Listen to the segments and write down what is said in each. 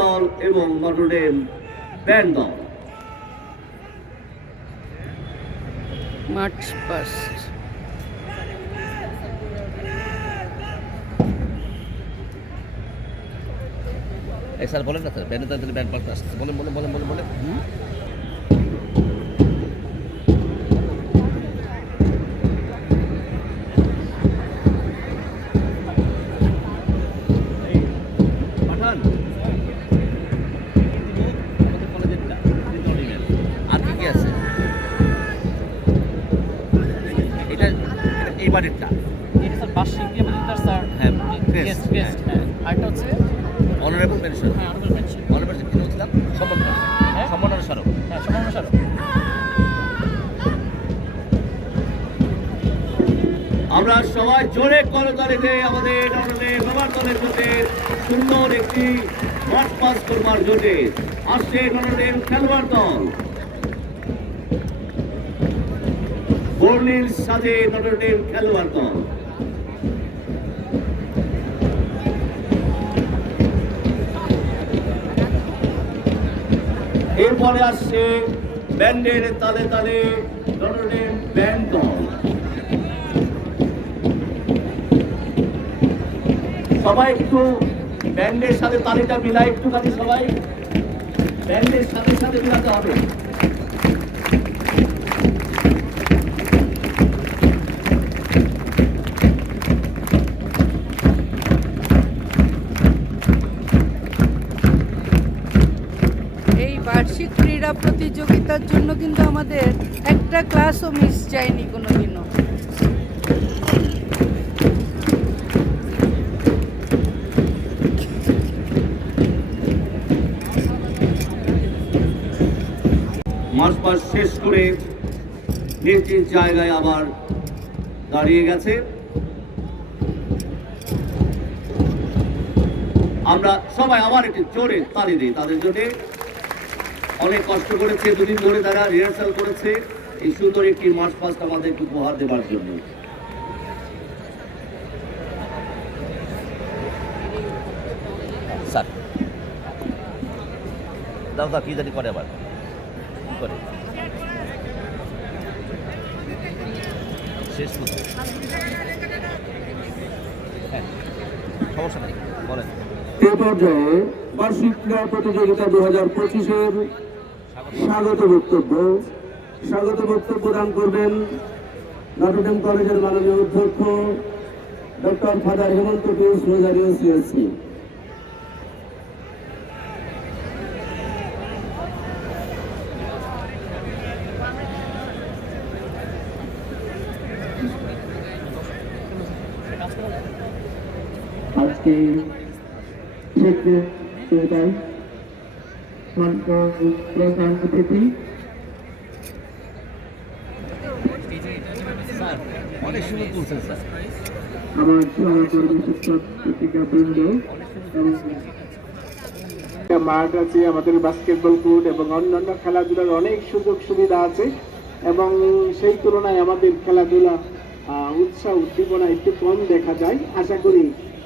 দল এবং Notre Dame band দল। মার্চ পাস্ট এই স্যার বলেন না স্যার ব্যান্ডে তাহলে ব্যান্ড পাস্ট আসছে বলেন বলেন বলেন বলেন বলেন। বাড়িরটা এটা স্যার বার্ষিক আমাদের স্যার হ্যাঁ, গেস্ট crest, হ্যাঁ। আরেকটা হচ্ছে অনারেবল মেনশন হ্যাঁ অনারেবল মেনশন অনারেবল কি বলছিলাম? সম্মাননা হ্যাঁ? স্মারক হ্যাঁ সম্মান স্যার আমরা সবাই জোরে করতালিতে আমাদের নটরডেম বাবার দলের জোটে সুন্দর একটি মার্চ পাস করবার জোটে আসছে খেলোয়াড় দল। বর্ণিল সাজে নটরডেম খেলোয়াড় দল। এরপরে আসছে ব্যান্ডের তালে তালে নটরডেম ব্যান্ড দল। সবাই একটু ব্যান্ডের সাথে তালিটা মিলাই একটুখানি সবাই। ব্যান্ডের সাথে সাথে মিলাতে হবে। প্রতিযোগিতার জন্য কিন্তু আমাদের একটা ক্লাসও মিস যায়নি কোনোদিনও। মাস পাস শেষ করে নিজ জায়গায় আবার দাঁড়িয়ে গেছে। আমরা সবাই আবার একটু জোরে তালি দিই তাদের জন্য। অনেক কষ্ট করেছে দুদিন ধরে তারা রিহার্সাল করেছে। এই সুন্দর একটি মার্চ পাস্ট আমাদেরকে উপহার দেওয়ার জন্য। স্যার। দাও দাও কি জানি করে আবার? করে। শেষ করতে। হ্যাঁ। সমস্যা নেই বলেন। এ পর্যায়ে বার্ষিক ক্রীড়া প্রতিযোগিতা দু হাজার পঁচিশের স্বাগত বক্তব্য। স্বাগত বক্তব্য দান করবেন নটরডেম কলেজের মাননীয় অধ্যক্ষ doctor father Hemanta Piyush Rozario CSC. আজকে মাঠ আছে। আমাদের বাস্কেটবল কোর্ট এবং অন্যান্য খেলাধুলার অনেক সুযোগ সুবিধা আছে। এবং সেই তুলনায় আমাদের খেলাধুলা উৎসাহ উদ্দীপনা একটু কম দেখা যায় আশা করি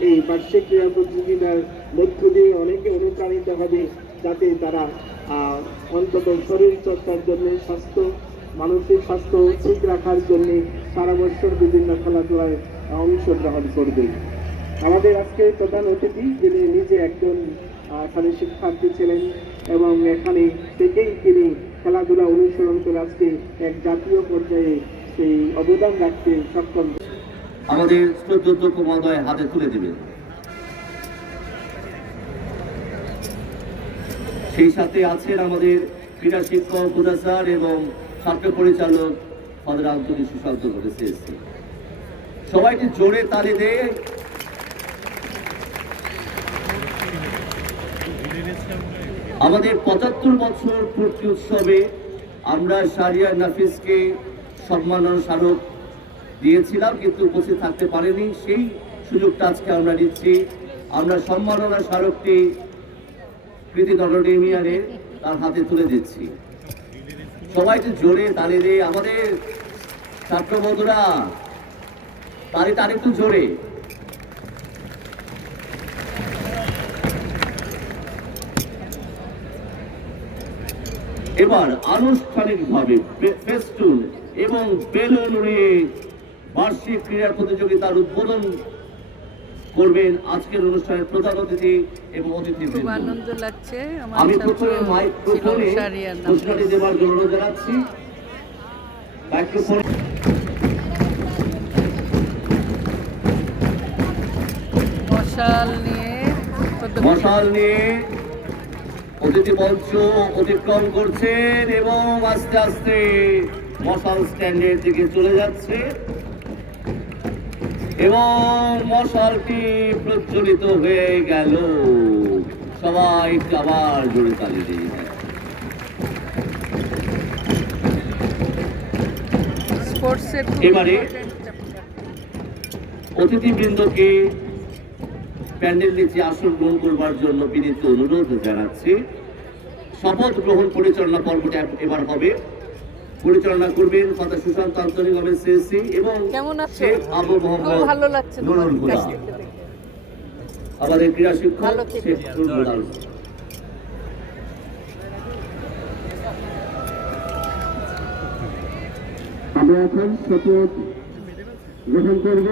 এই বার্ষিক ক্রীড়া প্রতিযোগিতার মধ্য দিয়ে অনেকে অনুপ্রাণিত হবে যাতে তারা অন্তত শরীর চর্চার জন্য, স্বাস্থ্য, মানসিক স্বাস্থ্য ঠিক রাখার জন্য সারা বছর বিভিন্ন খেলাধুলায় অংশগ্রহণ করবে। আমাদের আজকে প্রধান অতিথি, যিনি নিজে একজন এখানে শিক্ষার্থী ছিলেন এবং এখানে থেকেই তিনি খেলাধুলা অনুসরণ করে আজকে এক জাতীয় পর্যায়ে সেই অবদান রাখতে সক্ষম। আমাদের শ্রদ্ধ মহোদয় হাতে তুলে দেবেন সেই সাথে আছেন আমাদের ক্রীড়া শিক্ষক স্যার এবং ছাত্র পরিচালক ফাদার আন্তরিক সুশান্ত ঘটে সিএসসি সবাইকে জোরে তালি দিয়ে আমাদের পঁচাত্তর বছর পূর্তি উৎসবে আমরা সারিয়া নাফিসকে সম্মাননা স্মারক দিয়েছিলাম, কিন্তু উপস্থিত থাকতে পারেনি। সেই সুযোগটা আজকে আমরা নিচ্ছি। আমরা সম্মাননা স্মারকটি কৃতি নটডেমিয়ারে তার হাতে তুলে দিচ্ছি। সবাই তো জোরে তালে দিয়ে আমাদের ছাত্র বন্ধুরা, তালি তার একটু জোরে। এবার আনুষ্ঠানিকভাবে ফেস্টুন এবং বেলুন বার্ষিক ক্রীড়া প্রতিযোগিতার উদ্বোধন করবেন আজকের অনুষ্ঠানের প্রধান অতিথি এবং অতিথি খুব আনন্দ লাগছে আমি প্রথমে ঘোষণাটি নাফিস দেওয়ার জন্য অনুরোধ জানাচ্ছি। মাইক্রোফোন মশাল নিয়ে মশাল নিয়ে অতিথি মঞ্চ অতিক্রম করছেন এবং আস্তে আস্তে মশাল স্ট্যান্ডের দিকে চলে যাচ্ছে। এবং মশালটি প্রজ্বলিত হয়ে গেল। সবাই আবার জোরে তালি দিয়ে এবারে অতিথিবৃন্দকে প্যান্ডেল নিচে আসন গ্রহণ করবার জন্য বিনীত অনুরোধ জানাচ্ছি। শপথ গ্রহণ পরিচালনা পর্বটি এব- এবার হবে। পরিচালনা করবেন ফাদা সুশান্ত আন্তরিক হবে সিএসসি এবং কেমন আছো? শেখ আবু মোহাম্মদ ভালো লাগছে নুরুল হুদা। আমাদের ক্রীড়া শিক্ষক শেখ নুরুল আমরা এখন শপথ গ্রহণ করব।